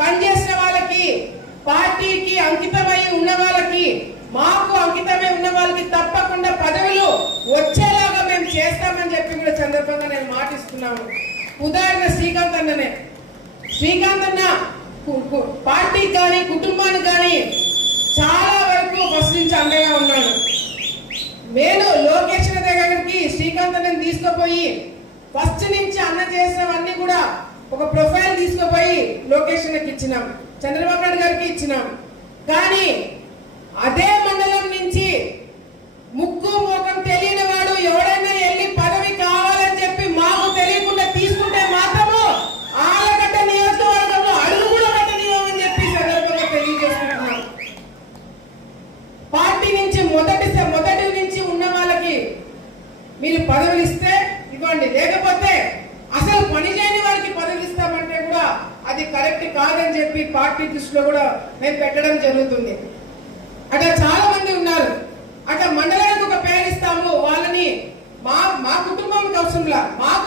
పనిచేసిన వాళ్ళకి, పార్టీకి అంకితమై ఉన్న వాళ్ళకి, మాకు అంకితమై ఉన్న వాళ్ళకి తప్పకుండా పదవులు వచ్చేలాగా మేము చేస్తామని చెప్పి కూడా సందర్భంగా నేను మాటిస్తున్నాను. ఉదాహరణ శ్రీకాంత్ అన్ననే. శ్రీకాంత్ అన్న పార్టీకి కానీ కుటుంబానికి కానీ చాలా వరకు ఫస్ట్ నుంచి అండగా ఉన్నాడు. నేను లోకేష్ దగ్గరికి శ్రీకాంత్ అన్నని తీసుకుపోయి ఫస్ట్ నుంచి అన్న చేసినవన్నీ కూడా ఒక ప్రొఫైల్ తీసుకుపోయి లోకేష్ అన్నకి ఇచ్చినాం, చంద్రబాబు నాయుడు గారికి ఇచ్చినాం. కానీ అదే మండలం నుంచి ముక్కు మోకం తెలియని వాడు ఎవడైనా వెళ్ళి పదవి కావాలని చెప్పి మాకు తెలియకుండా తీసుకుంటే మాత్రము ఆలగడ్డ నియోజకవర్గంలో అడుగు కూడా పెట్టనివ్వమని చెప్పి సందర్భంగా తెలియజేస్తున్నాం. పార్టీ నుంచి మొదటి నుంచి ఉన్న వాళ్ళకి మీరు పదవులు ఇస్తే ఇవ్వండి, లేకపోతే అసలు పని చేయని వారికి పదవులు ఇస్తామంటే కూడా అది కరెక్ట్ కాదని చెప్పి పార్టీ దృష్టిలో కూడా మేము పెట్టడం జరుగుతుంది. అట్లా చాలా మంది ఉన్నారు. అట్లా మండలానికి ఒక పేరు ఇస్తాము, వాళ్ళని మా కుటుంబానికి అవసరంలా, మాకు